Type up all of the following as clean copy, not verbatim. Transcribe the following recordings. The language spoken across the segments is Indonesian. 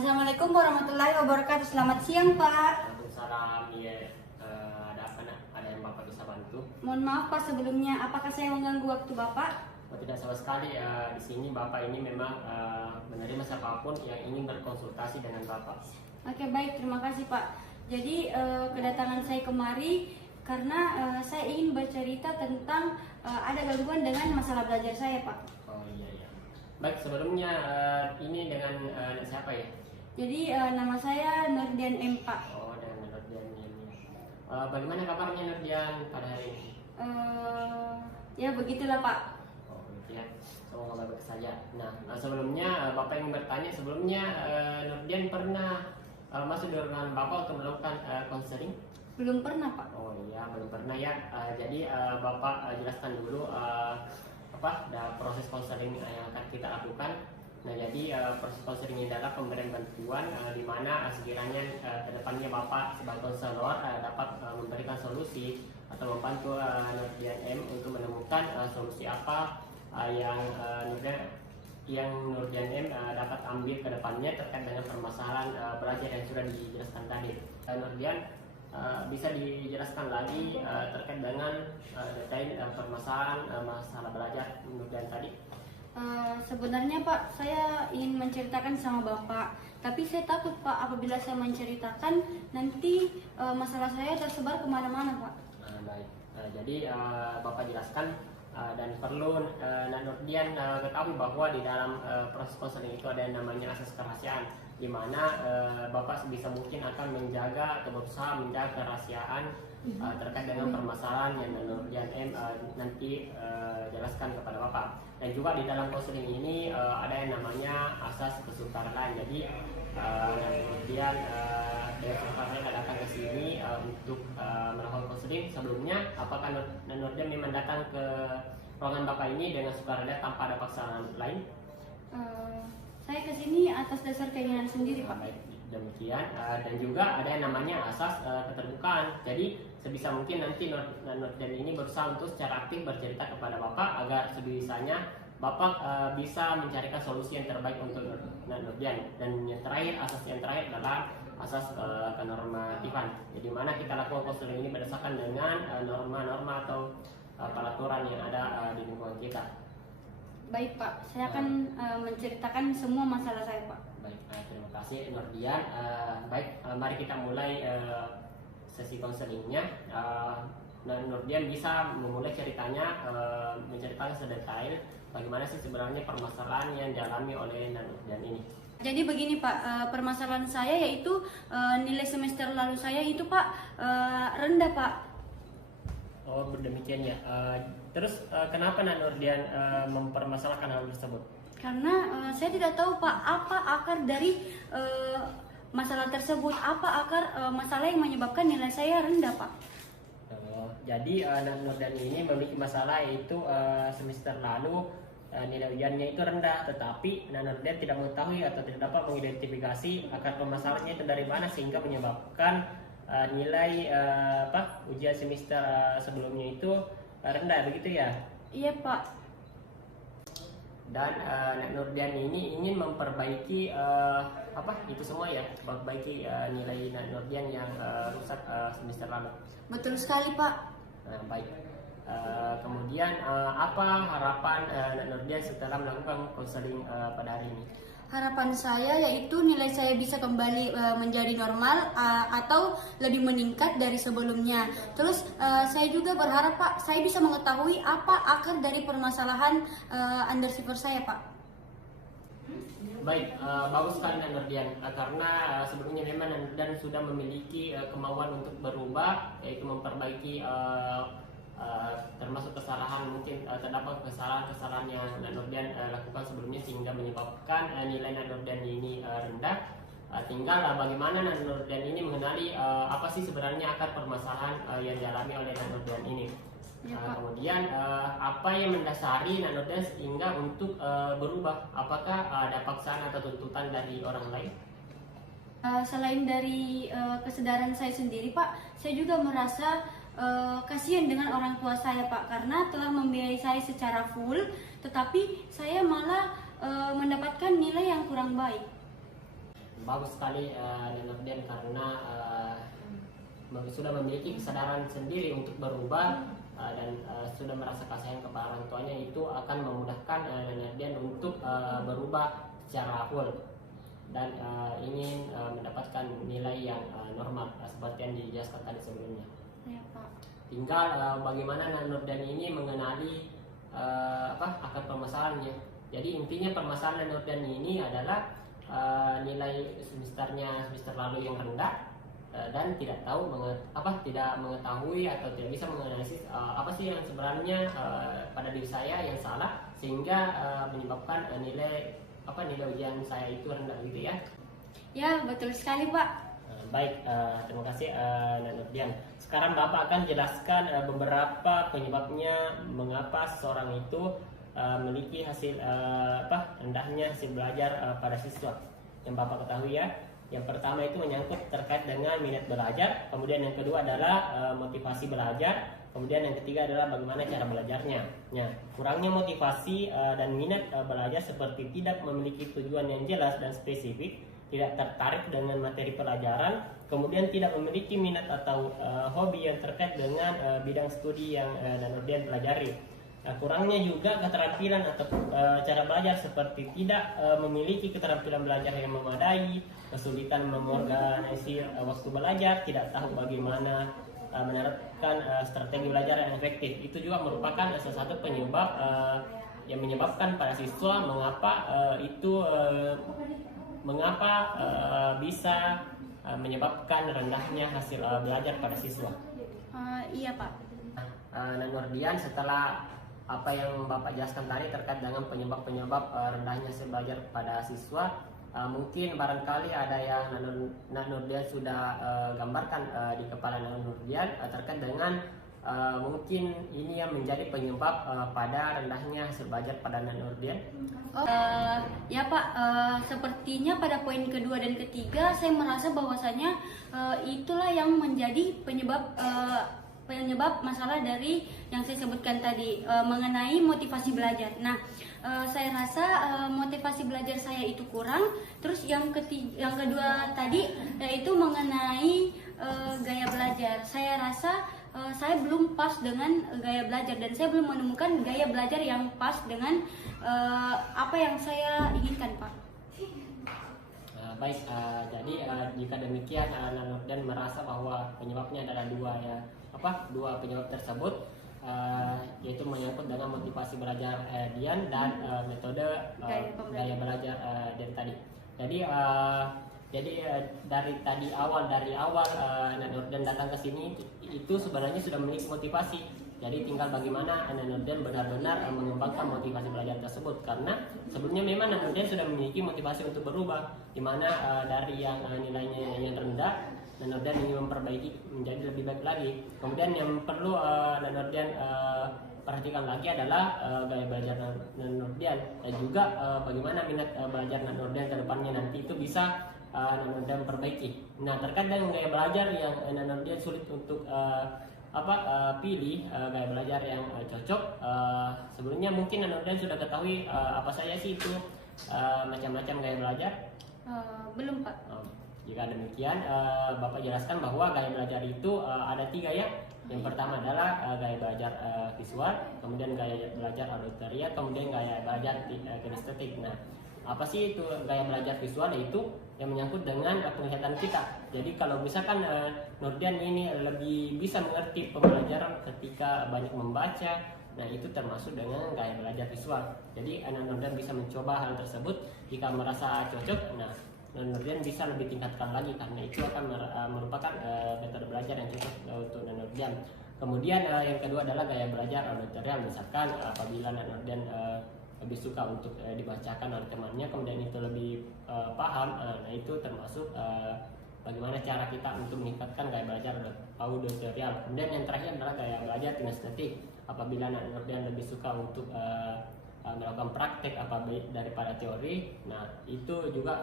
Assalamualaikum warahmatullahi wabarakatuh. Selamat siang, Pak. Waalaikumsalam. Iya, ada apa nak? Ada yang Bapak bisa bantu? Mohon maaf, Pak, sebelumnya. Apakah saya mengganggu waktu Bapak? Oh, tidak sama sekali. Di sini Bapak ini memang menerima siapapun yang ingin berkonsultasi dengan Bapak. Oke, baik. Terima kasih, Pak. Jadi, kedatangan saya kemari karena saya ingin bercerita tentang ada gangguan dengan masalah belajar saya, Pak. Oh iya iya. Baik, sebelumnya ini dengan siapa ya? Jadi, nama saya Nurdian M, Pak. Oh, dengan Nurdian ini. Bagaimana kabarnya Nurdian pada hari ini? Ya begitulah, Pak. Oh gitu ya. Semoga baik saja. Nah, sebelumnya Bapak yang bertanya sebelumnya Nurdian pernah masuk dengan Bapak untuk melakukan konseling? Belum pernah, Pak. Oh iya, belum pernah ya. Jadi Bapak jelaskan dulu proses konseling yang akan kita lakukan. Nah, jadi proses konseling ini adalah pemberian bantuan di mana sekiranya kedepannya Bapak sebagai konselor dapat memberikan solusi atau membantu Nurdian M untuk menemukan solusi apa yang Nurdian M dapat ambil ke depannya terkait dengan permasalahan belajar yang sudah dijelaskan tadi. Nurdian bisa dijelaskan lagi terkait dengan detail permasalahan masalah belajar Nurdian tadi? Sebenarnya, Pak, saya ingin menceritakan sama Bapak, tapi saya takut, Pak, apabila saya menceritakan nanti masalah saya tersebar kemana-mana, Pak. Baik, jadi Bapak jelaskan dan perlu Nurdian ketahui bahwa di dalam proses konseling itu ada yang namanya asas kerahasiaan, di mana Bapak sebisa mungkin akan menjaga atau berusaha menjaga kerahasiaan terkait dengan permasalahan yang Nurdian M nanti jelaskan kepada Bapak. Dan juga di dalam konseling ini ada yang namanya asas kesukaraan. Jadi Nurdian dari sukarela datang ke sini untuk melakukan konseling. Sebelumnya, apakah Nurdian memang datang ke ruangan Bapak ini dengan sukarela tanpa ada paksaan lain? Saya ke sini atas dasar keinginan sendiri, Pak. Baik, demikian. Dan juga ada yang namanya asas keterbukaan. Jadi sebisa mungkin nanti Nurdian ini berusaha untuk secara aktif bercerita kepada Bapak agar sebisanya Bapak bisa mencarikan solusi yang terbaik untuk Nurdian. Dan yang terakhir, asas yang terakhir adalah asas kenormatifan. Jadi mana kita lakukan konseling ini berdasarkan dengan norma-norma atau peraturan yang ada di lingkungan kita. Baik, Pak, saya akan menceritakan semua masalah saya, Pak. Baik, terima kasih Nurdian. Baik, mari kita mulai sesi konselingnya. Nurdian bisa memulai ceritanya, menceritakan sedetail bagaimana sih sebenarnya permasalahan yang dialami oleh Nurdian ini. Jadi begini, Pak, permasalahan saya yaitu nilai semester lalu saya itu, Pak, rendah, Pak. Oh, demikian ya. Terus kenapa Nurdian mempermasalahkan hal tersebut? Karena saya tidak tahu, Pak, apa akar dari masalah tersebut, apa akar masalah yang menyebabkan nilai saya rendah, Pak. Jadi Nurdian ini memiliki masalah yaitu semester lalu nilai ujiannya itu rendah, tetapi Nurdian tidak mengetahui atau tidak dapat mengidentifikasi akar permasalahannya itu dari mana sehingga menyebabkan nilai ujian semester sebelumnya itu rendah, begitu ya? Iya, Pak. Dan Nurdian ini ingin memperbaiki itu semua ya, memperbaiki nilai Nurdian yang rusak semester lalu. Betul sekali, Pak. Baik. Kemudian apa harapan Nurdian setelah melakukan konseling pada hari ini? Harapan saya yaitu nilai saya bisa kembali menjadi normal atau lebih meningkat dari sebelumnya. Terus saya juga berharap, Pak, saya bisa mengetahui apa akar dari permasalahan underscore saya, Pak. Baik, bagus sekali Nurdian, karena sebelumnya memang Nurdian sudah memiliki kemauan untuk berubah, yaitu memperbaiki termasuk kesalahan, mungkin terdapat kesalahan-kesalahan yang Nurdian lakukan sebelumnya sehingga menyebabkan nilai Nurdian ini rendah. Tinggal bagaimana Nurdian ini mengenali apa sih sebenarnya akar permasalahan yang dialami oleh Nurdian ini. Ya, Kemudian apa yang mendasari Nurdian sehingga untuk berubah? Apakah ada paksaan atau tuntutan dari orang lain? Selain dari kesadaran saya sendiri, Pak, saya juga merasa kasihan dengan orang tua saya, Pak, karena telah membiayai saya secara full, tetapi saya malah mendapatkan nilai yang kurang baik. bagus sekali Nurdian karena sudah memiliki kesadaran sendiri untuk berubah dan sudah merasa kasihan kepada orang tuanya. Itu akan memudahkan Nurdian untuk berubah secara full dan ingin mendapatkan nilai yang normal seperti yang dijelaskan tadi sebelumnya. Ya, Pak. Tinggal bagaimana Nurdian ini mengenali akar permasalahannya. Jadi intinya permasalahan Nurdian ini adalah nilai semester lalu yang rendah dan tidak mengetahui atau tidak bisa menganalisis apa sih yang sebenarnya pada diri saya yang salah sehingga menyebabkan nilai ujian saya itu rendah gitu ya. Ya, betul sekali, Pak. Baik, terima kasih Nurdian. Sekarang Bapak akan jelaskan beberapa penyebabnya mengapa seseorang itu memiliki hasil rendahnya hasil belajar pada siswa. Yang Bapak ketahui ya. Yang pertama itu menyangkut terkait dengan minat belajar, kemudian yang kedua adalah motivasi belajar, kemudian yang ketiga adalah bagaimana cara belajarnya. Nah, kurangnya motivasi dan minat belajar seperti tidak memiliki tujuan yang jelas dan spesifik, tidak tertarik dengan materi pelajaran, kemudian tidak memiliki minat atau hobi yang terkait dengan bidang studi yang Nurdian pelajari. Nah, kurangnya juga keterampilan atau cara belajar seperti tidak memiliki keterampilan belajar yang memadai, kesulitan mengorganisir waktu belajar, tidak tahu bagaimana menerapkan strategi belajar yang efektif. Itu juga merupakan salah satu penyebab yang menyebabkan para siswa mengapa bisa menyebabkan rendahnya hasil belajar pada siswa. Iya, Pak. Nurdian, setelah apa yang Bapak jelaskan tadi terkait dengan penyebab-penyebab rendahnya hasil belajar pada siswa, mungkin barangkali ada yang Nurdian sudah gambarkan di kepala Nurdian terkait dengan mungkin ini yang menjadi penyebab pada rendahnya hasil belajar pada Nurdian. Ya, Pak, sepertinya pada poin kedua dan ketiga saya merasa bahwasanya itulah yang menjadi penyebab masalah dari yang saya sebutkan tadi mengenai motivasi belajar. Nah, saya rasa motivasi belajar saya itu kurang. Terus yang kedua tadi yaitu mengenai gaya belajar. Saya rasa saya belum pas dengan gaya belajar dan saya belum menemukan gaya belajar yang pas dengan apa yang saya inginkan, Pak. Baik, jadi jika demikian Nurdian merasa bahwa penyebabnya adalah dua penyebab tersebut, yaitu menyangkut dengan motivasi belajar Dian dan metode gaya belajar dari tadi. Jadi dari awal Nurdian datang ke sini itu sebenarnya sudah memiliki motivasi. Jadi tinggal bagaimana Nurdian benar-benar mengembangkan motivasi belajar tersebut, karena sebelumnya memang Nurdian sudah memiliki motivasi untuk berubah, di mana dari yang nilainya yang rendah Nurdian ingin memperbaiki menjadi lebih baik lagi. Kemudian yang perlu Nurdian perhatikan lagi adalah gaya belajar Nurdian dan juga bagaimana minat belajar Nurdian ke depannya nanti itu bisa Nurdian perbaiki. Nah, terkait dengan gaya belajar yang Nurdian sulit untuk pilih gaya belajar yang cocok, sebelumnya mungkin Nurdian sudah ketahui apa saja sih itu macam-macam gaya belajar? Belum, Pak. Jika demikian, Bapak jelaskan bahwa gaya belajar itu ada 3 ya. Yang pertama adalah gaya belajar visual, kemudian gaya belajar auditoria, kemudian gaya belajar kinestetik. Nah, apa sih itu gaya belajar visual? Yaitu yang menyangkut dengan penglihatan kita. Jadi kalau misalkan Nurdian ini lebih bisa mengerti pembelajaran ketika banyak membaca, nah itu termasuk dengan gaya belajar visual. Jadi Nurdian bisa mencoba hal tersebut. Jika merasa cocok, nah Nurdian bisa lebih tingkatkan lagi karena itu akan merupakan metode belajar yang cocok untuk Nurdian. Kemudian yang kedua adalah gaya belajar auditorial. Misalkan apabila Nurdian lebih suka untuk dibacakan oleh temannya, kemudian itu lebih paham, nah itu termasuk bagaimana cara kita untuk meningkatkan gaya belajar auditorial. Kemudian yang terakhir adalah gaya belajar kinestetik. Apabila Nurdian lebih suka untuk melakukan praktek daripada teori, nah itu juga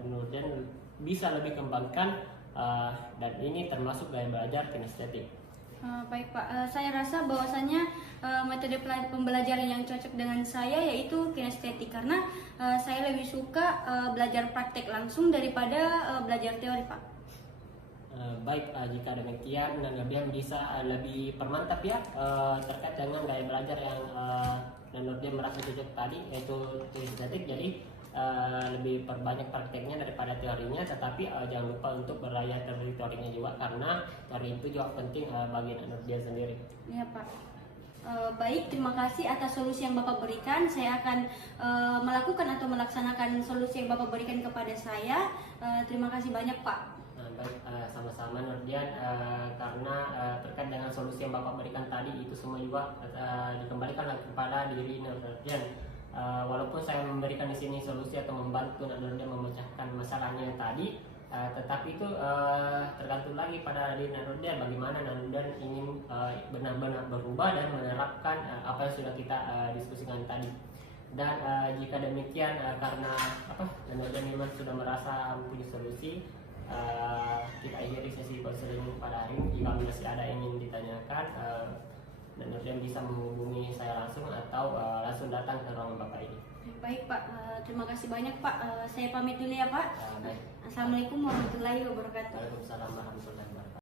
Nurdian bisa lebih kembangkan dan ini termasuk gaya belajar kinestetik. Baik Pak, saya rasa bahwasannya metode pembelajaran yang cocok dengan saya yaitu kinestetik karena saya lebih suka belajar praktek langsung daripada belajar teori Pak. Baik, jika demikian Nurdian bisa lebih permantap ya terkait dengan gaya belajar yang Nurdian merasa cocok tadi, yaitu kinestetik. Jadi lebih perbanyak prakteknya daripada teorinya, tetapi jangan lupa untuk berlayar teorinya juga karena teori itu juga penting bagi Nurdian sendiri. Iya Pak. Baik, terima kasih atas solusi yang Bapak berikan. Saya akan melakukan atau melaksanakan solusi yang Bapak berikan kepada saya. Terima kasih banyak Pak. Baik, sama-sama Nurdian, karena terkait dengan solusi yang Bapak berikan tadi itu semua juga dikembalikan lagi kepada diri Nurdian. Walaupun saya memberikan di sini solusi atau membantu Nurdian memecahkan masalahnya yang tadi, tetapi itu tergantung lagi pada diri Nurdian bagaimana Nurdian ingin benar-benar berubah dan menerapkan apa yang sudah kita diskusikan tadi. Dan jika demikian, karena Nurdian memang sudah merasa punya solusi, kita akhiri sesi konseling pada hari ini. Jika masih ada yang ingin ditanyakan, dan Nurdian bisa menghubungi saya langsung atau langsung datang ke ruangan Bapak ini. Baik Pak, terima kasih banyak Pak. Saya pamit dulu ya Pak. Baik. Assalamualaikum warahmatullahi wabarakatuh. Waalaikumsalam warahmatullahi wabarakatuh.